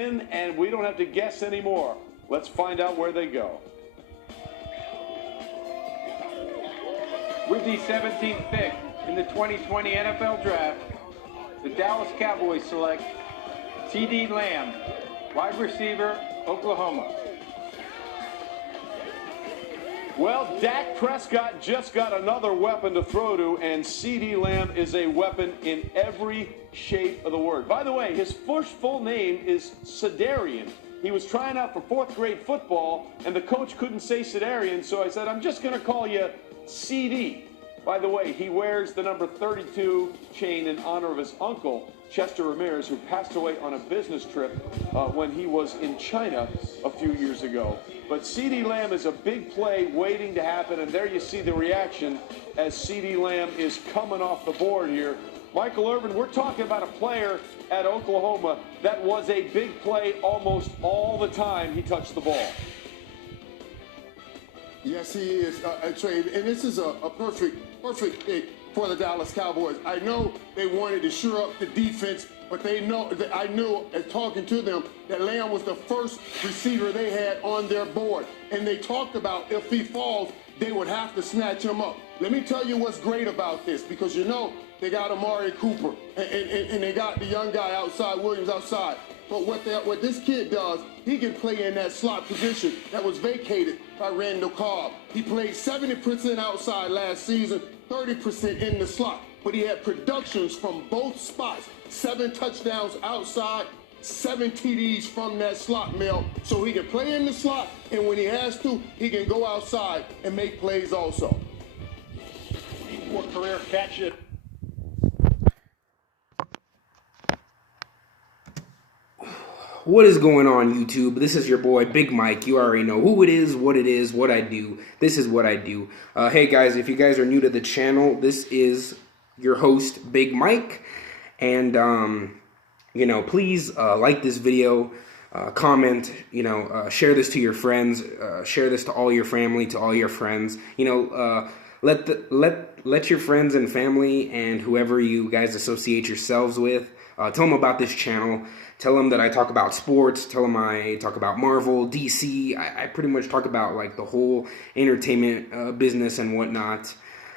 And we don't have to guess anymore. Let's find out where they go. With the 17th pick in the 2020 NFL Draft, the Dallas Cowboys select CeeDee Lamb, wide receiver, Oklahoma. Well, Dak Prescott just got another weapon to throw to, and CeeDee Lamb is a weapon in every shape of the word. By the way, his first full name is Sedarian. He was trying out for fourth grade football, and the coach couldn't say Sedarian, so I said, I'm just going to call you CD. By the way, he wears the number 32 chain in honor of his uncle, Chester Ramirez, who passed away on a business trip when he was in China a few years ago. But CeeDee Lamb is a big play waiting to happen, and there you see the reaction as CeeDee Lamb is coming off the board here. Michael Irvin, we're talking about a player at Oklahoma that was a big play almost all the time he touched the ball. Yes, he is, Trey, and this is a perfect pick for the Dallas Cowboys. I know they wanted to shore up the defense, but they know that I knew, as talking to them, that Lamb was the first receiver they had on their board. And they talked about if he falls, they would have to snatch him up. Let me tell you what's great about this, because you know they got Amari Cooper, and they got the young guy outside, Williams outside. But what this kid does, he can play in that slot position that was vacated by Randall Cobb. He played 70% outside last season, 30% in the slot. But he had productions from both spots. 7 touchdowns outside, 7 TDs from that slot, Mel. So he can play in the slot, and when he has to, he can go outside and make plays also. For career catches. What is going on, YouTube? This is your boy, Big Mike. You already know who it is, what I do. This is what I do. Hey, guys, if you guys are new to the channel, this is your host, Big Mike. And, you know, please like this video, comment, you know, share this to your friends, share this to all your family, to all your friends. You know, let your friends and family and whoever you guys associate yourselves with, tell them about this channel. Tell them that I talk about sports. Tell them I talk about Marvel, DC. I pretty much talk about like the whole entertainment business and whatnot.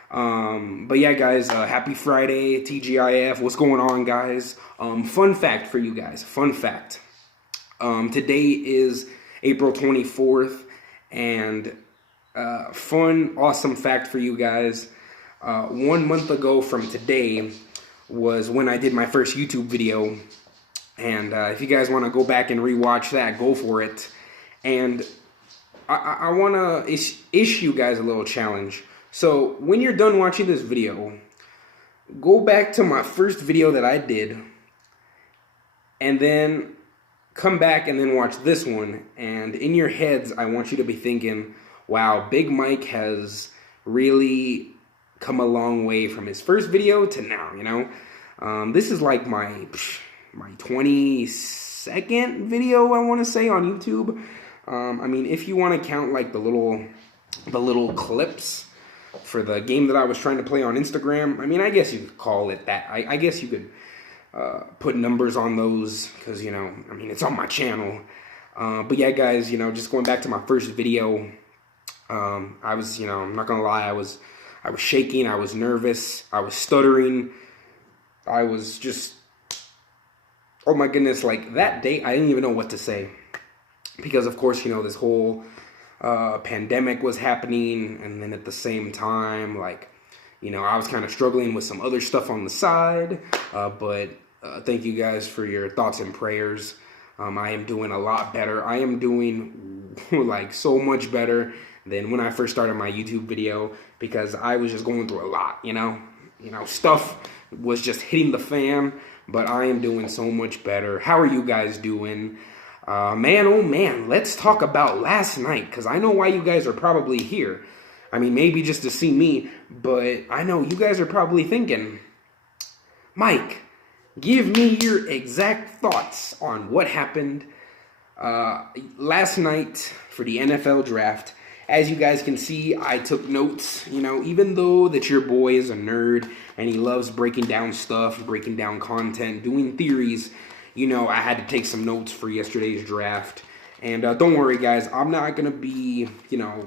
But yeah, guys, happy Friday, TGIF. What's going on, guys? Fun fact for you guys. Fun fact. Today is April 24th, and fun, awesome fact for you guys. 1 month ago from today was when I did my first YouTube video. And if you guys want to go back and rewatch that, go for it. And I want to issue you guys a little challenge. So when you're done watching this video, go back to my first video that I did, and then come back and then watch this one. And in your heads, I want you to be thinking, wow, Big Mike has really come a long way from his first video to now, you know. This is like my 22nd video, I want to say, on YouTube. I mean, if you want to count like the little clips for the game that I was trying to play on Instagram, I mean, I guess you could call it that. I guess you could put numbers on those, because, you know, I mean, it's on my channel. But yeah, guys, you know, just going back to my first video, I was, you know, I'm not gonna lie, I was shaking, I was nervous, I was stuttering, I was just, oh my goodness, like that day, I didn't even know what to say. Because, of course, you know, this whole pandemic was happening. And then at the same time, like, you know, I was kind of struggling with some other stuff on the side. But thank you guys for your thoughts and prayers. I am doing a lot better. I am doing, like, so much better than when I first started my YouTube video. Because I was just going through a lot, you know. You know, stuff was just hitting the fan. But I am doing so much better. How are you guys doing? Man, oh man, let's talk about last night, because I know why you guys are probably here. I mean, maybe just to see me, but I know you guys are probably thinking, Mike, give me your exact thoughts on what happened last night for the NFL draft. As you guys can see, I took notes, you know, even though that your boy is a nerd and he loves breaking down stuff, breaking down content, doing theories, you know, I had to take some notes for yesterday's draft. And don't worry, guys, I'm not going to be, you know,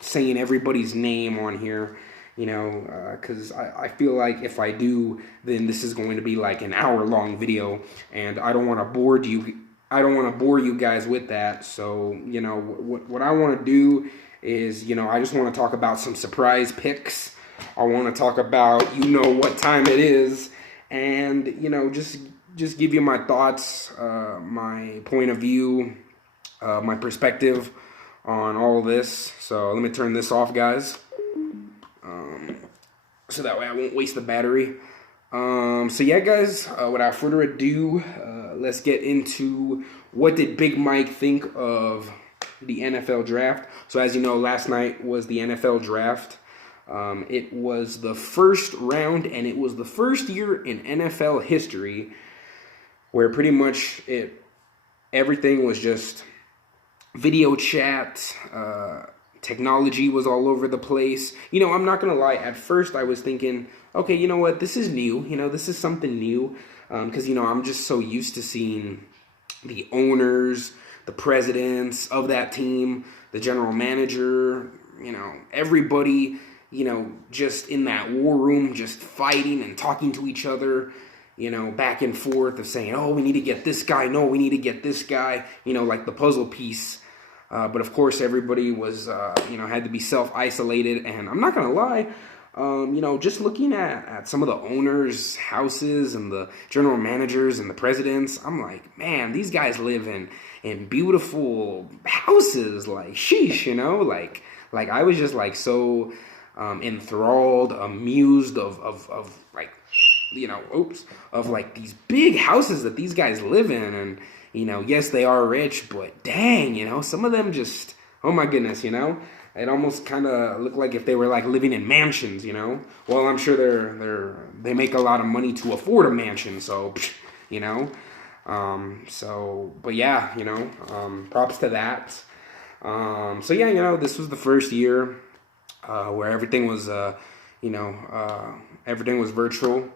saying everybody's name on here, you know, because I feel like if I do, then this is going to be like an hour-long video, and I don't want to bore you. I don't want to bore you guys with that. So, you know, what I want to do is, you know, I just want to talk about some surprise picks. I want to talk about, you know, what time it is, and, you know, just give you my thoughts, my point of view, my perspective on all of this. So let me turn this off, guys, so that way I won't waste the battery. So yeah, guys, without further ado, let's get into what did Big Mike think of the NFL draft. So as you know, last night was the NFL draft. It was the first round, and it was the first year in NFL history where pretty much everything was just video chat, technology was all over the place. You know, I'm not going to lie. At first, I was thinking, okay, you know what? This is new. You know, this is something new. Because, you know, I'm just so used to seeing the owners, the presidents of that team, the general manager, you know, everybody, you know, just in that war room, just fighting and talking to each other, you know, back and forth of saying, oh, we need to get this guy. No, we need to get this guy, you know, like the puzzle piece. But of course, everybody was, you know, had to be self-isolated. And I'm not going to lie, you know, just looking at some of the owners' houses and the general managers and the presidents, I'm like, man, these guys live in beautiful houses. Like, sheesh, you know, like I was just like so enthralled, amused of like, you know, of like these big houses that these guys live in. And, you know, yes, they are rich, but dang, you know, some of them just, oh my goodness, you know, it almost kind of looked like if they were like living in mansions, you know. Well, I'm sure they make a lot of money to afford a mansion, so, you know. But yeah, you know, props to that. So yeah, you know, this was the first year where everything was, you know, everything was virtual.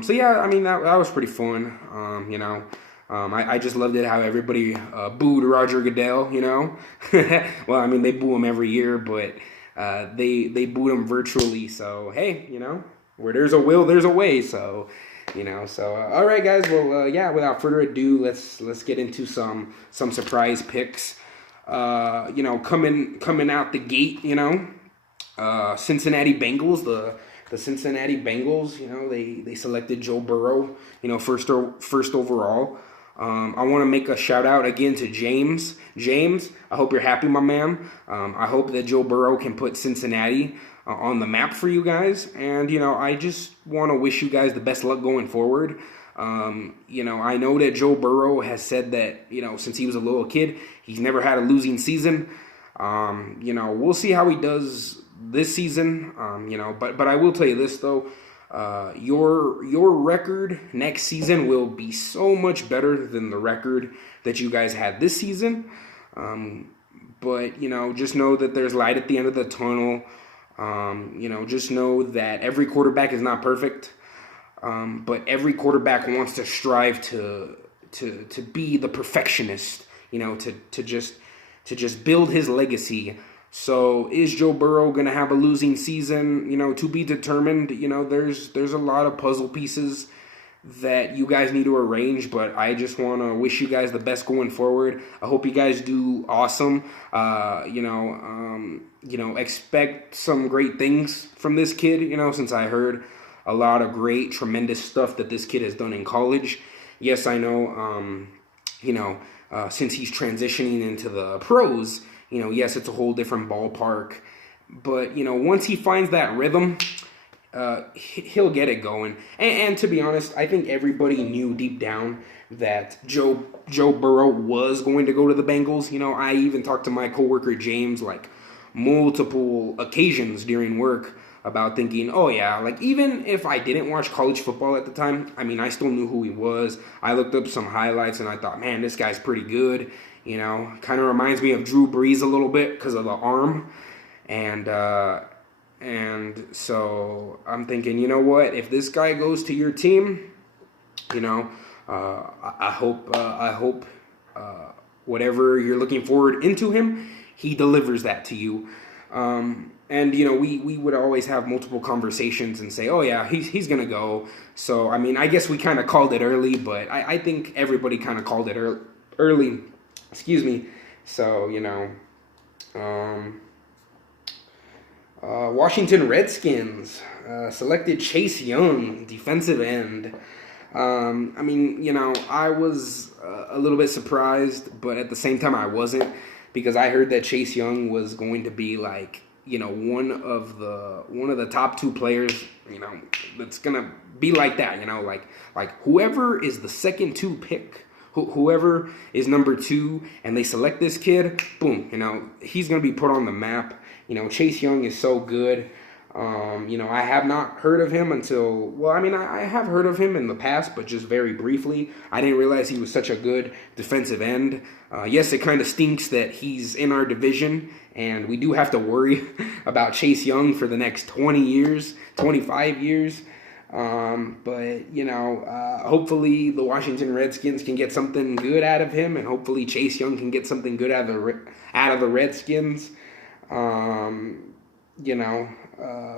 So yeah, I mean, that was pretty fun. You know, I just loved it how everybody booed Roger Goodell, you know. Well, I mean, they boo him every year, but they booed him virtually. So hey, you know, where there's a will, there's a way. So, you know, so all right, guys. Well, yeah. Without further ado, let's get into some surprise picks. You know, coming out the gate, you know, Cincinnati Bengals, the Cincinnati Bengals, you know, they selected Joe Burrow, you know, first overall. I want to make a shout out again to James. James, I hope you're happy, my man. I hope that Joe Burrow can put Cincinnati on the map for you guys. And, you know, I just want to wish you guys the best luck going forward. You know, I know that Joe Burrow has said that, you know, since he was a little kid, he's never had a losing season. You know, we'll see how he does this season. You know, but I will tell you this though, your record next season will be so much better than the record that you guys had this season. But you know, just know that there's light at the end of the tunnel. You know, just know that every quarterback is not perfect. But every quarterback wants to strive to be the perfectionist, you know, to just build his legacy. So is Joe Burrow going to have a losing season? You know, to be determined. You know, there's a lot of puzzle pieces that you guys need to arrange, but I just want to wish you guys the best going forward. I hope you guys do awesome. You know, expect some great things from this kid, you know, since I heard a lot of great, tremendous stuff that this kid has done in college. Yes, I know, you know, since he's transitioning into the pros, you know, yes, it's a whole different ballpark. But, you know, once he finds that rhythm, he'll get it going. And to be honest, I think everybody knew deep down that Joe Burrow was going to go to the Bengals. You know, I even talked to my coworker James like multiple occasions during work about thinking, oh yeah, like even if I didn't watch college football at the time, I mean, I still knew who he was. I looked up some highlights and I thought, man, this guy's pretty good. You know, kind of reminds me of Drew Brees a little bit because of the arm. And so I'm thinking, you know what? If this guy goes to your team, You know, I hope whatever you're looking forward into him, he delivers that to you. And you know, we would always have multiple conversations and say, oh yeah, he's gonna go. So I mean, I guess we kind of called it early, but I think everybody kind of called it early. Excuse me. So you know, Washington Redskins selected Chase Young, defensive end. I mean, you know, I was a little bit surprised, but at the same time I wasn't, because I heard that Chase Young was going to be like, you know, one of the top 2 players, you know, that's gonna be like that, you know, like whoever is the second 2 pick, whoever is number 2, and they select this kid, boom, you know, he's gonna be put on the map. You know, Chase Young is so good. You know, I have not heard of him until, well, I mean, I have heard of him in the past, but just very briefly. I didn't realize he was such a good defensive end. Yes, it kind of stinks that he's in our division, and we do have to worry about Chase Young for the next 20 years, 25 years. But, you know, hopefully the Washington Redskins can get something good out of him, and hopefully Chase Young can get something good out of the Redskins. You know,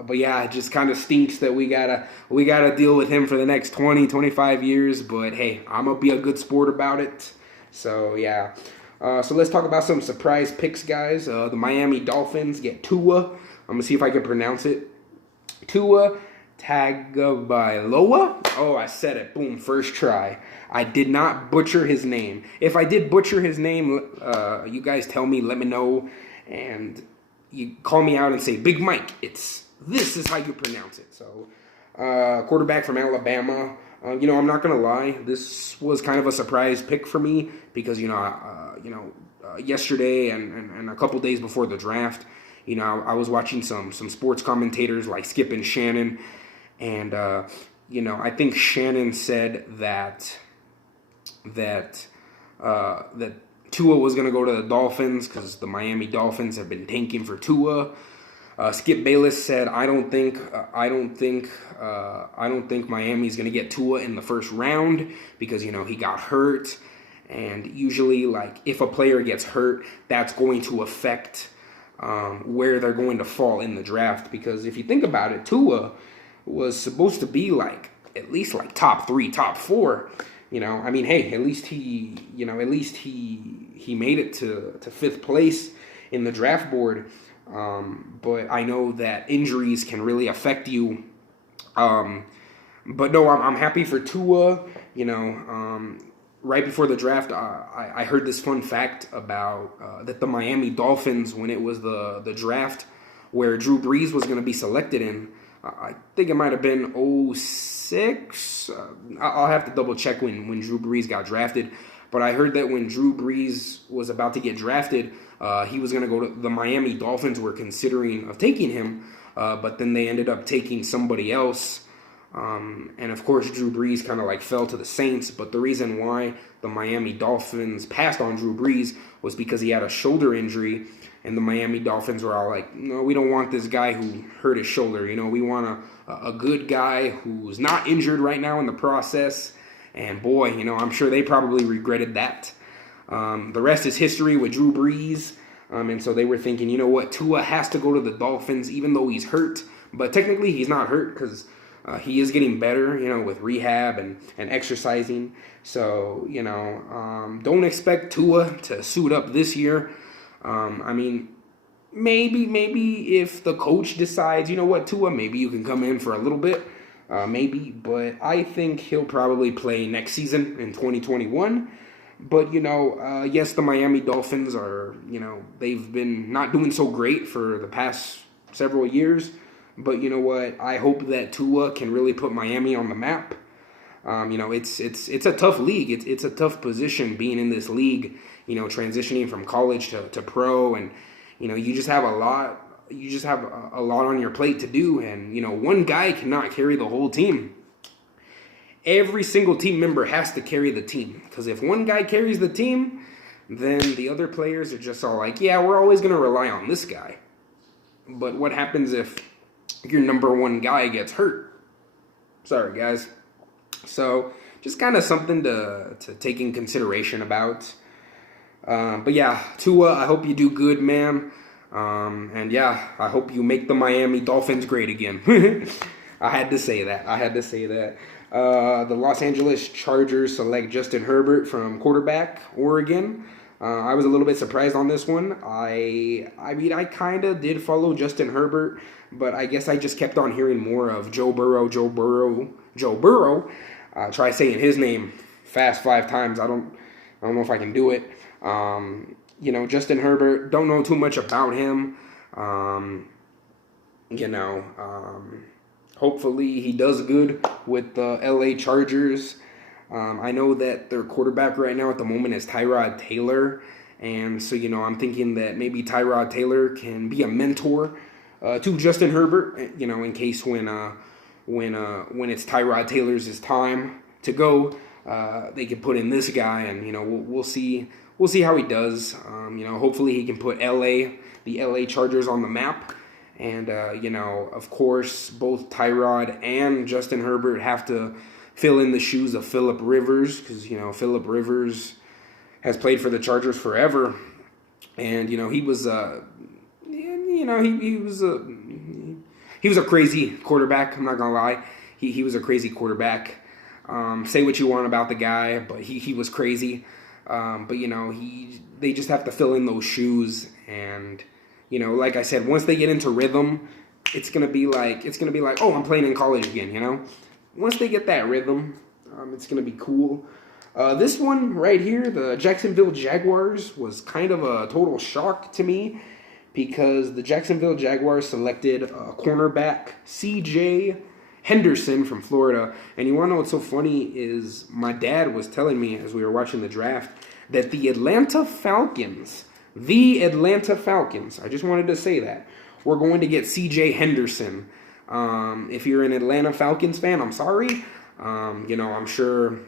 but yeah, it just kind of stinks that we gotta deal with him for the next 20, 25 years. But hey, I'm gonna be a good sport about it. So yeah, so let's talk about some surprise picks, guys. The Miami Dolphins get Tua. I'm gonna see if I can pronounce it. Tua Tagovailoa. Oh, I said it. Boom, first try. I did not butcher his name. If I did butcher his name, you guys tell me, let me know, and you call me out and say, Big Mike, this is how you pronounce it. So, quarterback from Alabama. You know, I'm not gonna lie, this was kind of a surprise pick for me because yesterday and a couple days before the draft, you know, I was watching some sports commentators like Skip and Shannon, and you know, I think Shannon said that Tua was going to go to the Dolphins because the Miami Dolphins have been tanking for Tua. Skip Bayless said, I don't think Miami's going to get Tua in the first round because, you know, he got hurt. And usually, like, if a player gets hurt, that's going to affect where they're going to fall in the draft. Because if you think about it, Tua was supposed to be, like, at least, like, top 3, top 4. You know, I mean, hey, at least he made it to 5th place in the draft board. But I know that injuries can really affect you. But no, I'm happy for Tua. You know, right before the draft, I heard this fun fact about that the Miami Dolphins, when it was the draft where Drew Brees was going to be selected in, I think it might have been 2006. I'll have to double check when Drew Brees got drafted. But I heard that when Drew Brees was about to get drafted, he was going to go to the Miami Dolphins were considering of taking him, but then they ended up taking somebody else. And of course, Drew Brees kind of like fell to the Saints. But the reason why the Miami Dolphins passed on Drew Brees was because he had a shoulder injury. And the Miami Dolphins were all like, no, we don't want this guy who hurt his shoulder. You know, we want a good guy who's not injured right now in the process. And boy, you know, I'm sure they probably regretted that. The rest is history with Drew Brees. And so they were thinking, you know what, Tua has to go to the Dolphins even though he's hurt. But technically he's not hurt because he is getting better, you know, with rehab and exercising. So, you know, don't expect Tua to suit up this year. I mean, maybe if the coach decides, you know what, Tua, maybe you can come in for a little bit, maybe. But I think he'll probably play next season in 2021. But, you know, yes, the Miami Dolphins are, you know, they've been not doing so great for the past several years. But you know what, I hope that Tua can really put Miami on the map. You know, it's a tough league. It's a tough position being in this league, you know, transitioning from college to pro, and you know, you just have a lot on your plate to do, and you know, one guy cannot carry the whole team. Every single team member has to carry the team, because if one guy carries the team, then the other players are just all like, yeah, we're always going to rely on this guy. But what happens if your number one guy gets hurt? Sorry, guys. So just kind of something to take in consideration about. But yeah, Tua, I hope you do good, man. And yeah, I hope you make the Miami Dolphins great again. I had to say that. The Los Angeles Chargers select Justin Herbert from quarterback, Oregon. I was a little bit surprised on this one. I mean, I kind of did follow Justin Herbert, but I guess I just kept on hearing more of Joe Burrow. Try saying his name fast 5 times. I don't know if I can do it. Justin Herbert, don't know too much about him. Hopefully he does good with the LA Chargers. I know that their quarterback right now at the moment is Tyrod Taylor. And so, I'm thinking that maybe Tyrod Taylor can be a mentor to Justin Herbert, in case when it's Tyrod Taylor's time to go, they can put in this guy, and, we'll see how he does. Hopefully he can put the LA Chargers on the map. And, of course, both Tyrod and Justin Herbert have to fill in the shoes of Phillip Rivers, because, Phillip Rivers has played for the Chargers forever. And, he was, he was a crazy quarterback. I'm not going to lie. He was a crazy quarterback. Say what you want about the guy, but he was crazy. But, they just have to fill in those shoes. And, like I said, once they get into rhythm, it's gonna be like, oh, I'm playing in college again. Once they get that rhythm, it's gonna be cool. This one right here, the Jacksonville Jaguars, was kind of a total shock to me, because the Jacksonville Jaguars selected cornerback C.J. Henderson from Florida. And you want to know what's so funny is my dad was telling me as we were watching the draft that the Atlanta Falcons, I just wanted to say that, we're going to get C.J. Henderson. If you're an Atlanta Falcons fan, I'm sorry. I'm sure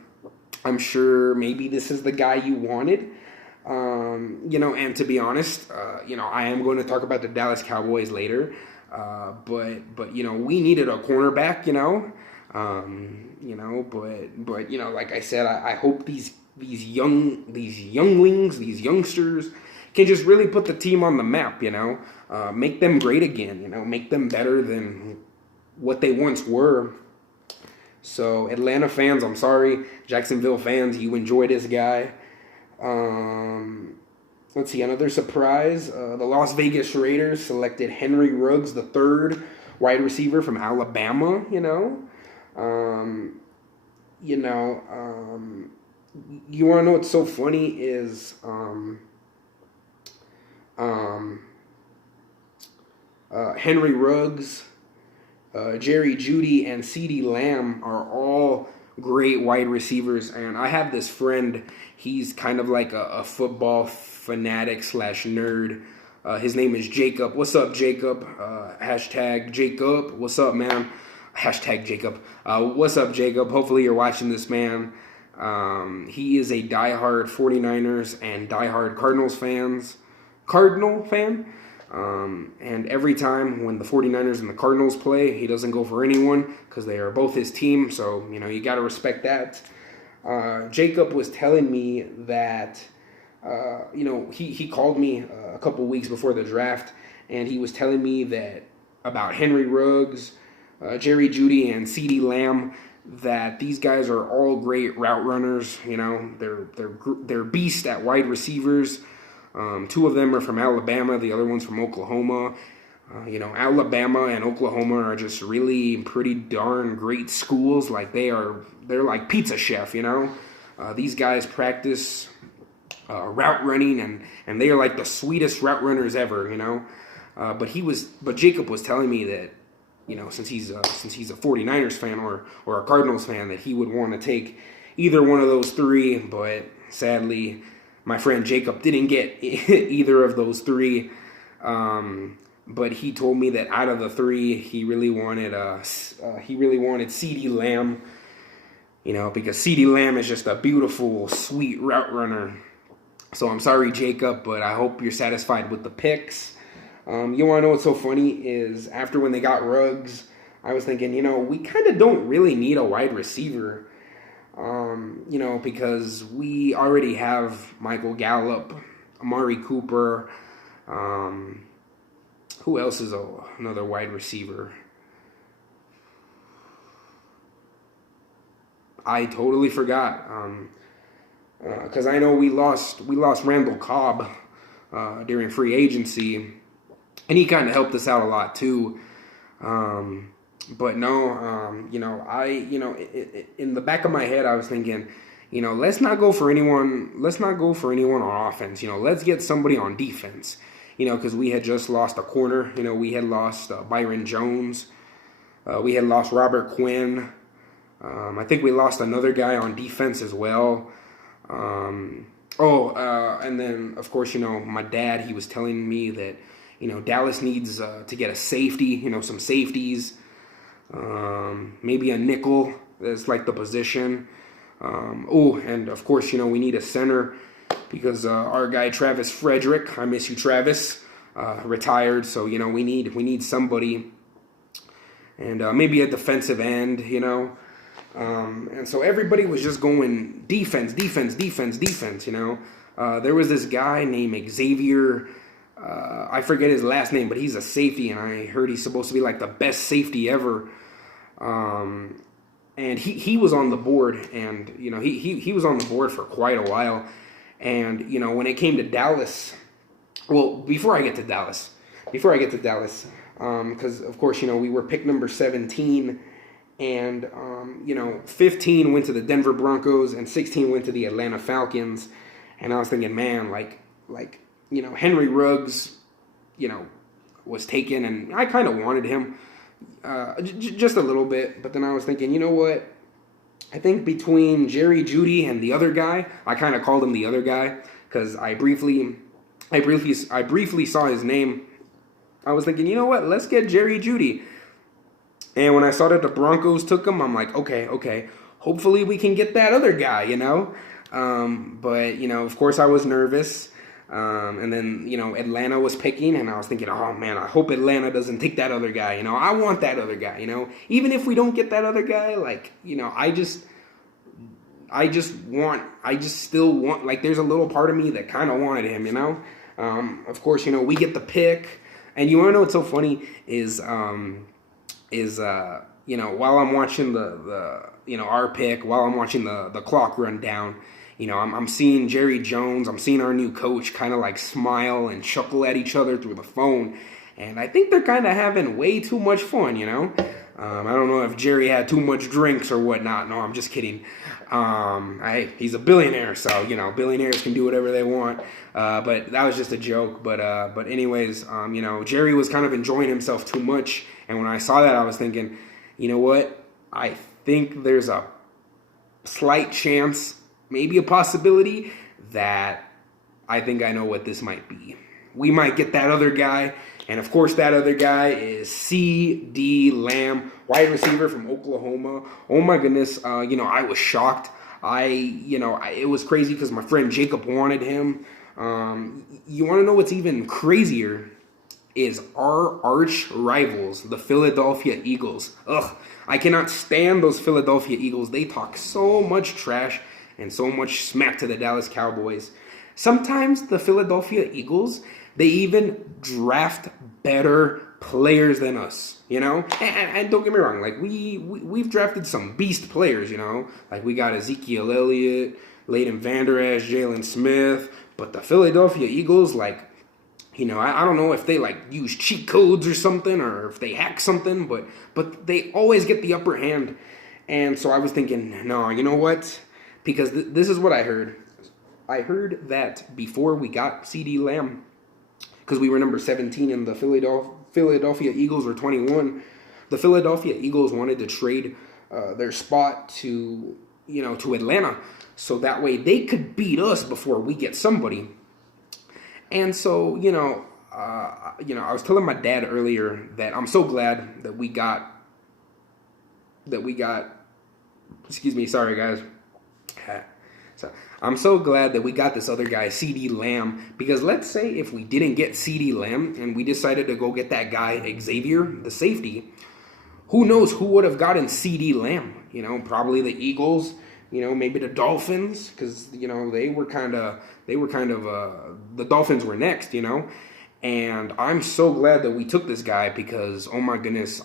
maybe this is the guy you wanted. And to be honest, I am going to talk about the Dallas Cowboys later. But we needed a cornerback, like I said, I hope these younglings, these youngsters can just really put the team on the map, make them great again, make them better than what they once were. So Atlanta fans, I'm sorry. Jacksonville fans, you enjoy this guy. Let's see, another surprise. The Las Vegas Raiders selected Henry Ruggs III, wide receiver from Alabama, You want to know what's so funny is Henry Ruggs, Jerry Jeudy, and CeeDee Lamb are all great wide receivers. And I have this friend, he's kind of like a football fanatic / nerd. His name is Jacob. What's up, Jacob? Hashtag Jacob. What's up, man? Hashtag Jacob. What's up, Jacob? Hopefully you're watching this, man. He is a diehard 49ers and diehard Cardinal fan. And every time when the 49ers and the Cardinals play, he doesn't go for anyone because they are both his team. So, you got to respect that. Jacob was telling me that, he called me a couple weeks before the draft, and he was telling me that about Henry Ruggs, Jerry Jeudy, and CeeDee Lamb, that these guys are all great route runners. They're beasts at wide receivers. 2 of them are from Alabama. The other one's from Oklahoma. Alabama and Oklahoma are just really pretty darn great schools. Like they're like Pizza Chef. These guys practice route running, and they are like the sweetest route runners ever. But Jacob was telling me that, since he's a 49ers fan or a Cardinals fan, that he would want to take either one of those 3. But sadly, my friend Jacob didn't get either of those 3. But he told me that out of the 3, he really wanted CeeDee Lamb. Because CeeDee Lamb is just a beautiful, sweet route runner. So I'm sorry, Jacob, but I hope you're satisfied with the picks. You want to know what's so funny is after when they got Ruggs, I was thinking, we kind of don't really need a wide receiver. You know, because we already have Michael Gallup, Amari Cooper. Who else is another wide receiver? I totally forgot. Because I know we lost Randall Cobb during free agency, and he kind of helped us out a lot too. But no, you know, in the back of my head, I was thinking, you know, let's not go for anyone on offense. You know, let's get somebody on defense. You know, because we had just lost a corner. You know, we had lost Byron Jones. We had lost Robert Quinn. I think we lost another guy on defense as well. And then, of course, you know, my dad, he was telling me that, you know, Dallas needs to get a safety, you know, some safeties. Maybe a nickel is like the position. And of course, you know, we need a center because our guy Travis Frederick, I miss you, Travis, retired. So, you know, we need somebody, and maybe a defensive end, you know. And so everybody was just going defense, you know. There was this guy named Xavier, I forget his last name, but he's a safety, and I heard he's supposed to be like the best safety ever. And he was on the board, and, you know, he was on the board for quite a while. And, you know, when it came to Dallas, well, before I get to Dallas, because, of course, you know, we were pick number 17, and, you know, 15 went to the Denver Broncos, and 16 went to the Atlanta Falcons. And I was thinking, man, like, you know, Henry Ruggs, you know, was taken, and I kind of wanted him just a little bit. But then I was thinking, you know what? I think between Jerry Jeudy and the other guy, I kind of called him the other guy because I briefly saw his name. I was thinking, you know what? Let's get Jerry Jeudy. And when I saw that the Broncos took him, I'm like, okay. Hopefully we can get that other guy, you know. But, you know, of course I was nervous. And then, you know, Atlanta was picking, and I was thinking, oh, man, I hope Atlanta doesn't take that other guy. You know, I want that other guy, you know. Even if we don't get that other guy, like, you know, I just still want, like, there's a little part of me that kind of wanted him, you know. Of course, you know, we get the pick. And you want to know what's so funny is you know, while I'm watching the you know, our pick, while I'm watching the clock run down, you know, I'm seeing Jerry Jones, I'm seeing our new coach kind of like smile and chuckle at each other through the phone. And I think they're kind of having way too much fun, you know. I don't know if Jerry had too much drinks or whatnot. No, I'm just kidding. He's a billionaire, so, you know, billionaires can do whatever they want. But that was just a joke. But anyways, you know, Jerry was kind of enjoying himself too much. And when I saw that, I was thinking, you know what? I think there's a slight chance, maybe a possibility, that I think I know what this might be. We might get that other guy. And, of course, that other guy is CeeDee Lamb, wide receiver from Oklahoma. Oh, my goodness. You know, I was shocked. It was crazy because my friend Jacob wanted him. You want to know what's even crazier is our arch rivals, the Philadelphia Eagles. Ugh, I cannot stand those Philadelphia Eagles. They talk so much trash and so much smack to the Dallas Cowboys. Sometimes the Philadelphia Eagles, they even draft better players than us, you know? And don't get me wrong, like, we've drafted some beast players, you know? Like, we got Ezekiel Elliott, Leighton Vander Esch, Jalen Smith, but the Philadelphia Eagles, like, you know, I don't know if they, like, use cheat codes or something, or if they hack something, but they always get the upper hand. And so I was thinking, no, you know what? Because this is what I heard. I heard that before we got CeeDee Lamb, because we were number 17 and the Philadelphia Eagles were 21, the Philadelphia Eagles wanted to trade their spot to Atlanta, so that way they could beat us before we get somebody. And so, I was telling my dad earlier that I'm so glad that we got, excuse me, sorry guys. So I'm so glad that we got this other guy, CeeDee Lamb, because let's say if we didn't get CeeDee Lamb and we decided to go get that guy, Xavier, the safety, who knows who would have gotten CeeDee Lamb? You know, probably the Eagles, maybe the Dolphins, because they were kind of the Dolphins were next, and I'm so glad that we took this guy because, oh my goodness,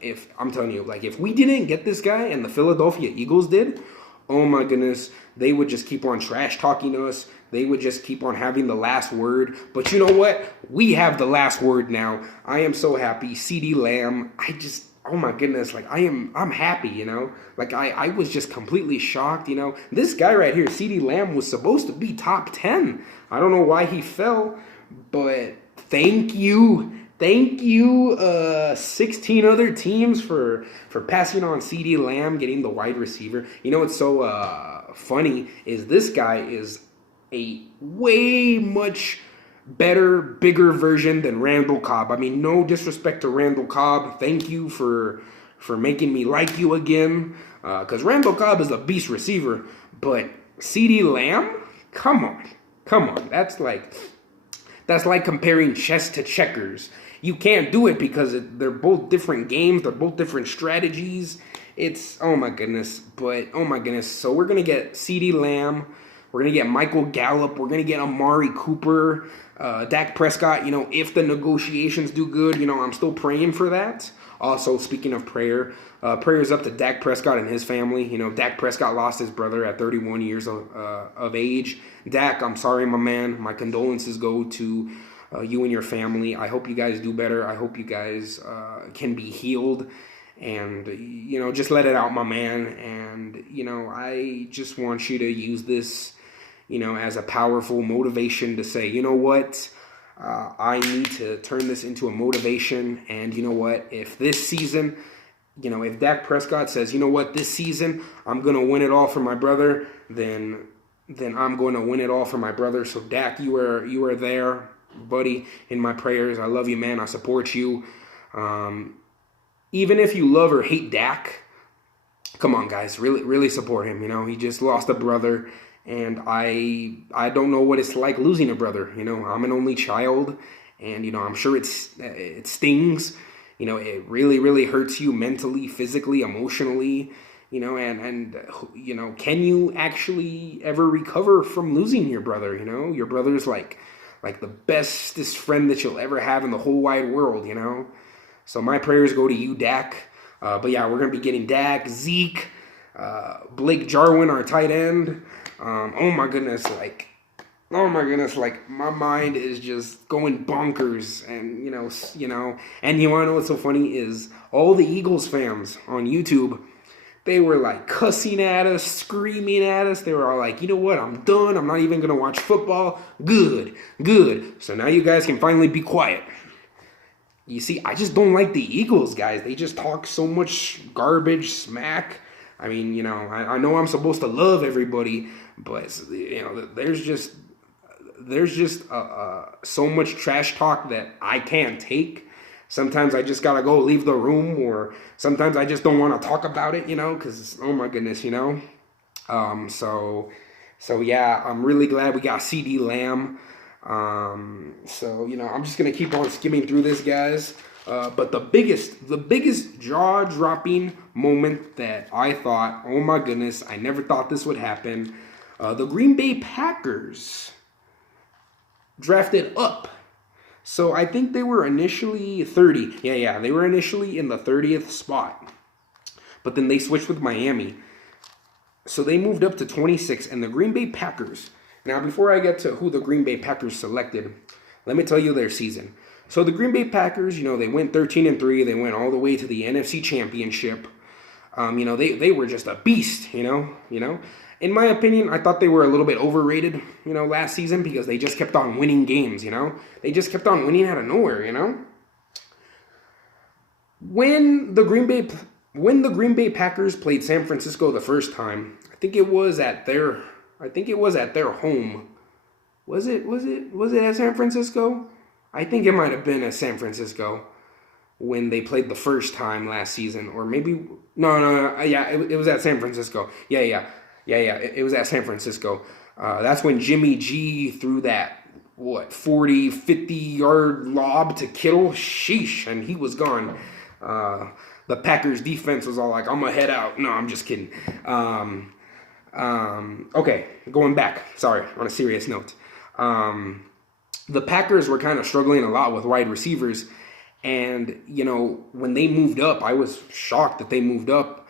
if I'm telling you, if we didn't get this guy and the Philadelphia Eagles did, oh my goodness, they would just keep on trash talking us. They would just keep on having the last word. But you know what? We have the last word now. I am so happy. CeeDee Lamb, oh my goodness, I'm happy, I was just completely shocked, This guy right here, CeeDee Lamb, was supposed to be top 10. I don't know why he fell, but thank you, 16 other teams for passing on CeeDee Lamb, getting the wide receiver. What's so funny is this guy is a way much better, bigger version than Randall Cobb. I mean, no disrespect to Randall Cobb. Thank you for making me like you again. Because Randall Cobb is a beast receiver. But CeeDee Lamb? Come on. That's like comparing chess to checkers. You can't do it because they're both different games. They're both different strategies. It's, oh my goodness. So we're going to get CeeDee Lamb. We're going to get Michael Gallup. We're going to get Amari Cooper. Dak Prescott, if the negotiations do good, I'm still praying for that. Also, speaking of prayer, prayers up to Dak Prescott and his family. Dak Prescott lost his brother at 31 years of age. Dak, I'm sorry, my man. My condolences go to you and your family. I hope you guys do better. I hope you guys can be healed. And, just let it out, my man. And, I just want you to use this, as a powerful motivation to say, you know what, I need to turn this into a motivation. And you know what, if this season, if Dak Prescott says, you know what, this season, I'm going to win it all for my brother, then I'm going to win it all for my brother. So Dak, you are there, buddy, in my prayers. I love you, man. I support you. Even if you love or hate Dak, come on, guys, really support him. He just lost a brother, and I don't know what it's like losing a brother. I'm an only child, and I'm sure it stings. It really hurts you mentally, physically, emotionally. And can you actually ever recover from losing your brother? Your brother's like the bestest friend that you'll ever have in the whole wide world. So my prayers go to you, Dak. But yeah, we're going to be getting Dak, Zeke, Blake Jarwin, our tight end. Oh my goodness, my mind is just going bonkers. And, and you want to know what's so funny is all the Eagles fans on YouTube, they were cussing at us, screaming at us. They were all like, you know what, I'm done. I'm not even going to watch football. Good. So now you guys can finally be quiet. You see, I just don't like the Eagles, guys. They just talk so much garbage, smack. I mean, I know I'm supposed to love everybody, but, there's just so much trash talk that I can't take. Sometimes I just got to go leave the room, or sometimes I just don't want to talk about it, because, oh my goodness, So yeah, I'm really glad we got CeeDee Lamb. So, I'm just going to keep on skimming through this, guys. But the biggest jaw-dropping moment that I thought, oh my goodness, I never thought this would happen. The Green Bay Packers drafted up. So I think they were initially 30. Yeah, they were initially in the 30th spot. But then they switched with Miami. So they moved up to 26, and the Green Bay Packers. Now, before I get to who the Green Bay Packers selected, let me tell you their season. So the Green Bay Packers, they went 13-3. They went all the way to the NFC Championship. They were just a beast, In my opinion, I thought they were a little bit overrated, last season because they just kept on winning games, They just kept on winning out of nowhere, When the Green Bay Packers played San Francisco the first time, I think it was at their home. Was it at San Francisco? I think it might have been at San Francisco when they played the first time last season, or maybe no. Yeah, it was at San Francisco. Yeah. It was at San Francisco. That's when Jimmy G threw that 40, 50-yard lob to Kittle. Sheesh, and he was gone. The Packers defense was all like, I'm gonna head out. No, I'm just kidding. Okay, going back. Sorry, on a serious note. The Packers were kind of struggling a lot with wide receivers. And, when they moved up, I was shocked that they moved up,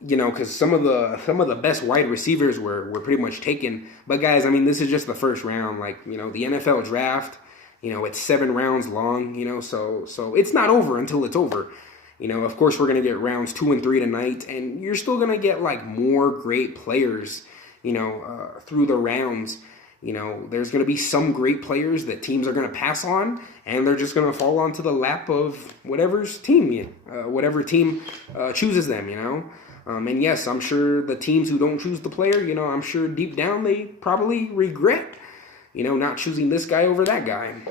because some of the best wide receivers were pretty much taken. But guys, I mean, this is just the first round. Like, the NFL draft, it's 7 rounds long, so it's not over until it's over. Of course, we're going to get rounds 2 and 3 tonight, and you're still going to get, like, more great players, through the rounds. There's going to be some great players that teams are going to pass on, and they're just going to fall onto the lap of whatever team chooses them, And yes, I'm sure the teams who don't choose the player, I'm sure deep down they probably regret, not choosing this guy over that guy,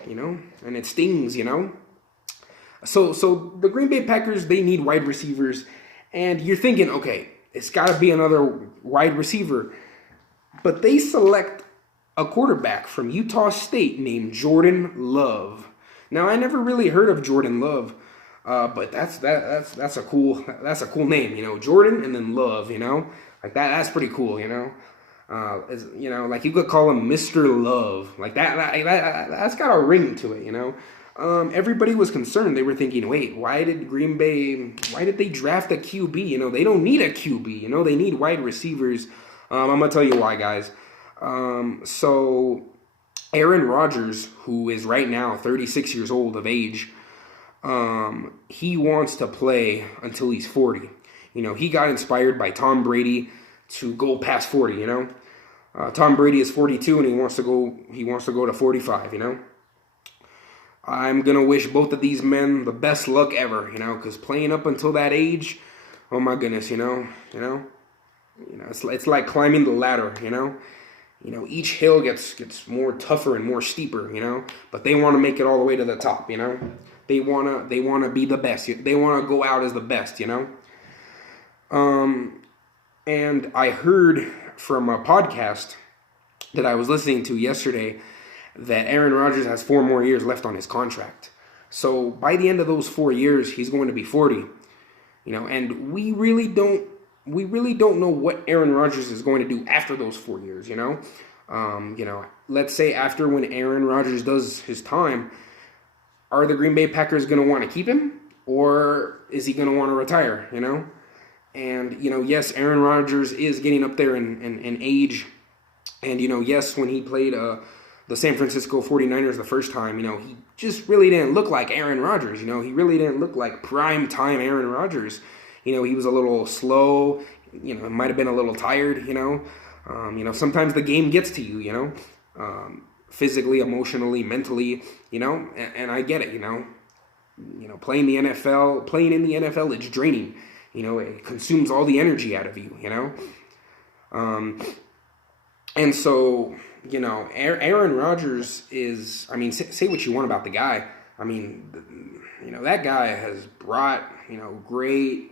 and it stings, So the Green Bay Packers, they need wide receivers, and you're thinking, okay, it's got to be another wide receiver, but they select a quarterback from Utah State named Jordan Love. Now, I never really heard of Jordan Love, but that's a cool name, Jordan and then Love, like that's pretty cool, like you could call him Mr. Love, like that's got a ring to it, Everybody was concerned. They were thinking, wait, why did they draft a QB? They don't need a QB, they need wide receivers. I'm gonna tell you why, guys. So Aaron Rodgers, who is right now 36 years old of age, he wants to play until he's 40. He got inspired by Tom Brady to go past 40, Tom Brady is 42 and he wants to go to 45, I'm going to wish both of these men the best luck ever, because playing up until that age, oh my goodness, it's like climbing the ladder, each hill gets more tougher and more steeper, but they want to make it all the way to the top, They want to be the best. They want to go out as the best, And I heard from a podcast that I was listening to yesterday that Aaron Rodgers has 4 more years left on his contract. So by the end of those 4 years, he's going to be 40. And we really don't know what Aaron Rodgers is going to do after those 4 years, Let's say after when Aaron Rodgers does his time, are the Green Bay Packers going to want to keep him, or is he going to want to retire, And, yes, Aaron Rodgers is getting up there in age. And, yes, when he played the San Francisco 49ers the first time, he just really didn't look like Aaron Rodgers, He really didn't look like prime time Aaron Rodgers. He was a little slow, it might have been a little tired, sometimes the game gets to you, physically, emotionally, mentally, and I get it, playing in the NFL, it's draining, it consumes all the energy out of you, and so, Aaron Rodgers is, say what you want about the guy. That guy has brought, great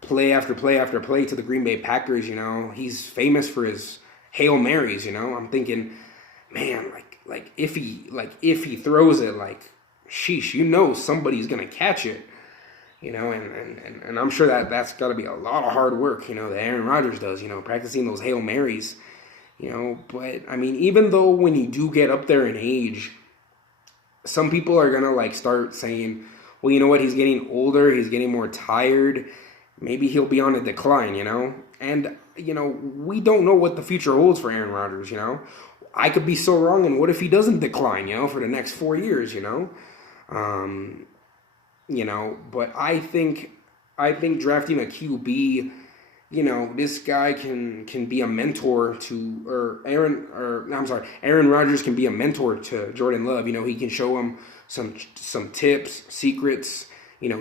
play after play after play to the Green Bay Packers, He's famous for his Hail Marys, I'm thinking, man, like if he throws it, like, sheesh, somebody's going to catch it, and I'm sure that's got to be a lot of hard work, that Aaron Rodgers does, practicing those Hail Marys. But even though when you do get up there in age, some people are gonna start saying, well, you know what, he's getting older, he's getting more tired, maybe he'll be on a decline, and we don't know what the future holds for Aaron Rodgers, I could be so wrong, and what if he doesn't decline, for the next 4 years, but I think drafting a QB, this guy can be a mentor to, Aaron Rodgers can be a mentor to Jordan Love. He can show him some tips, secrets,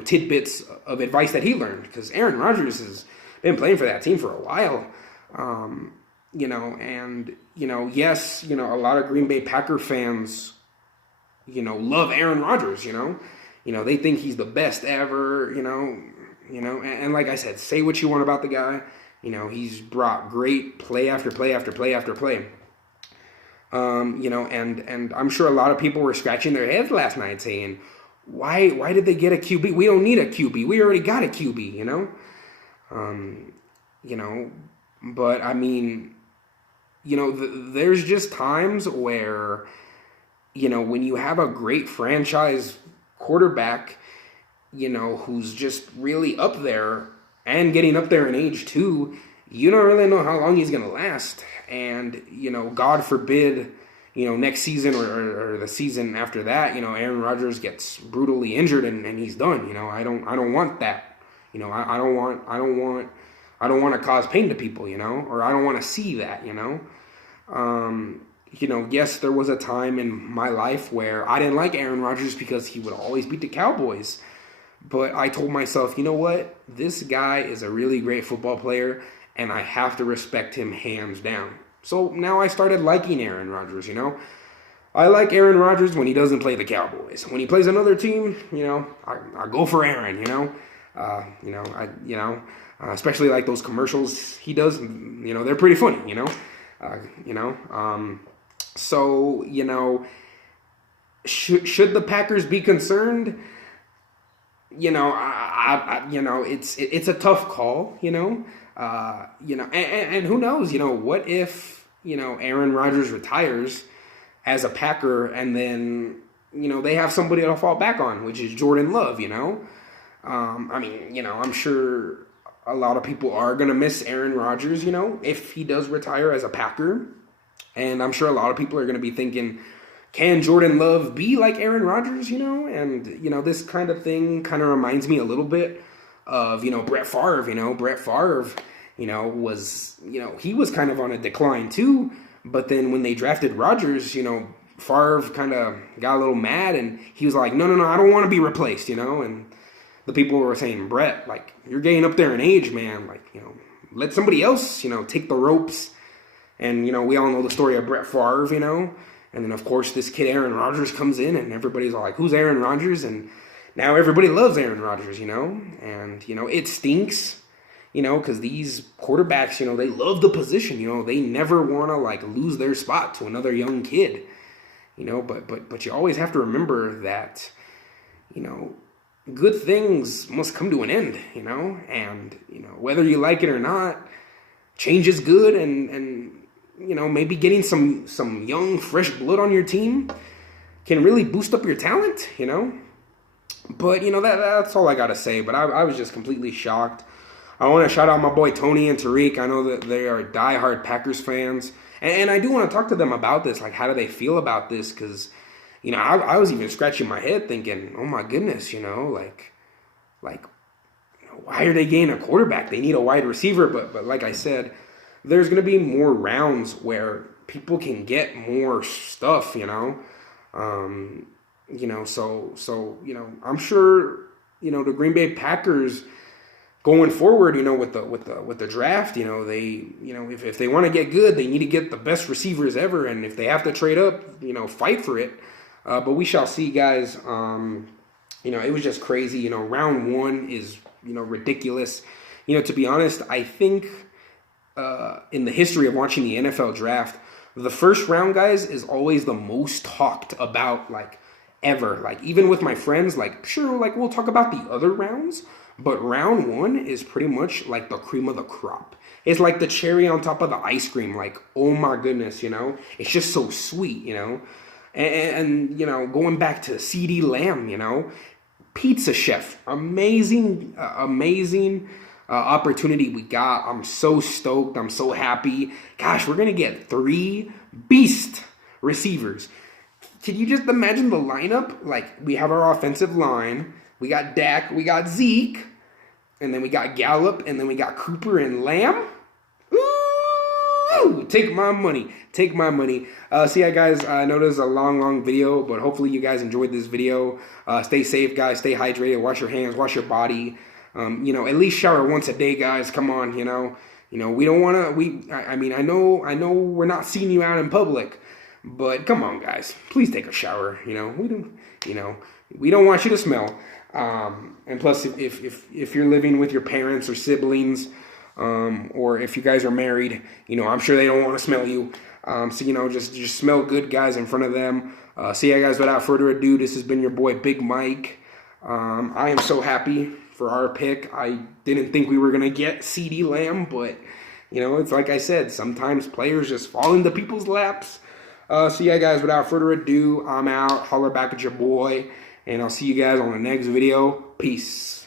tidbits of advice that he learned, because Aaron Rodgers has been playing for that team for a while. Yes, a lot of Green Bay Packer fans, love Aaron Rodgers, they think he's the best ever, and like I said, say what you want about the guy. He's brought great play after play after play after play. And I'm sure a lot of people were scratching their heads last night saying, why did they get a QB? We don't need a QB. We already got a QB, But I mean, there's just times where, when you have a great franchise quarterback, who's just really up there and getting up there in age too, you don't really know how long he's going to last. And, God forbid, next season or the season after that, Aaron Rodgers gets brutally injured and he's done. I don't want that. I don't want to cause pain to people, or I don't want to see that, yes, there was a time in my life where I didn't like Aaron Rodgers because he would always beat the Cowboys. But I told myself, you know what? This guy is a really great football player, and I have to respect him hands down. So now I started liking Aaron Rodgers, I like Aaron Rodgers when he doesn't play the Cowboys. When he plays another team, I go for Aaron, especially like those commercials he does, they're pretty funny, So, should the Packers be concerned? It's a tough call, and who knows, what if, Aaron Rodgers retires as a Packer and then, they have somebody to fall back on, which is Jordan Love, I'm sure a lot of people are going to miss Aaron Rodgers, if he does retire as a Packer. And I'm sure a lot of people are going to be thinking, can Jordan Love be like Aaron Rodgers, And, this kind of thing kind of reminds me a little bit of, Brett Favre, Brett Favre, was, he was kind of on a decline too. But then when they drafted Rodgers, Favre kind of got a little mad and he was like, no, I don't want to be replaced, And the people were saying, Brett, like, you're getting up there in age, man. Like, let somebody else, take the ropes. And, we all know the story of Brett Favre, And then, of course, this kid Aaron Rodgers comes in and everybody's all like, who's Aaron Rodgers? And now everybody loves Aaron Rodgers, And, it stinks, because these quarterbacks, they love the position, They never want to, like, lose their spot to another young kid, But you always have to remember that, good things must come to an end, And, whether you like it or not, change is good and maybe getting some young, fresh blood on your team can really boost up your talent, But, that's all I got to say. But I was just completely shocked. I want to shout out my boy Tony and Tariq. I know that they are diehard Packers fans. And I do want to talk to them about this. Like, how do they feel about this? Because, I was even scratching my head thinking, oh, my goodness, why are they getting a quarterback? They need a wide receiver. But like I said, there's going to be more rounds where people can get more stuff, So I'm sure, the Green Bay Packers going forward, with the draft, they, if they want to get good, they need to get the best receivers ever. And if they have to trade up, fight for it. But we shall see, guys. It was just crazy. Round one is, ridiculous. To be honest, I think in the history of watching the NFL draft, the first round, guys, is always the most talked about, like, ever. Like, even with my friends, like, sure, like, we'll talk about the other rounds, but round one is pretty much like the cream of the crop. It's like the cherry on top of the ice cream. Like, oh my goodness, it's just so sweet, And going back to CeeDee Lamb, pizza chef, amazing opportunity we got. I'm so stoked. I'm so happy. Gosh, we're going to get 3 beast receivers. Can you just imagine the lineup? Like, we have our offensive line. We got Dak. We got Zeke. And then we got Gallup. And then we got Cooper and Lamb. Ooh, take my money. Take my money. So yeah, guys, I know this is a long video, but hopefully you guys enjoyed this video. Stay safe, guys. Stay hydrated. Wash your hands. Wash your body. At least shower once a day, guys. Come on, we don't want to, I know we're not seeing you out in public, but come on, guys, please take a shower. We don't want you to smell. And plus, if you're living with your parents or siblings, or if you guys are married, I'm sure they don't want to smell you. So, just smell good, guys, in front of them. So yeah, guys, without further ado, this has been your boy, Big Mike. I am so happy for our pick. I didn't think we were going to get CeeDee Lamb, but, You know, it's like I said, sometimes players just fall into people's laps. So yeah, guys, without further ado, I'm out. Holler back at your boy, and I'll see you guys on the next video. Peace.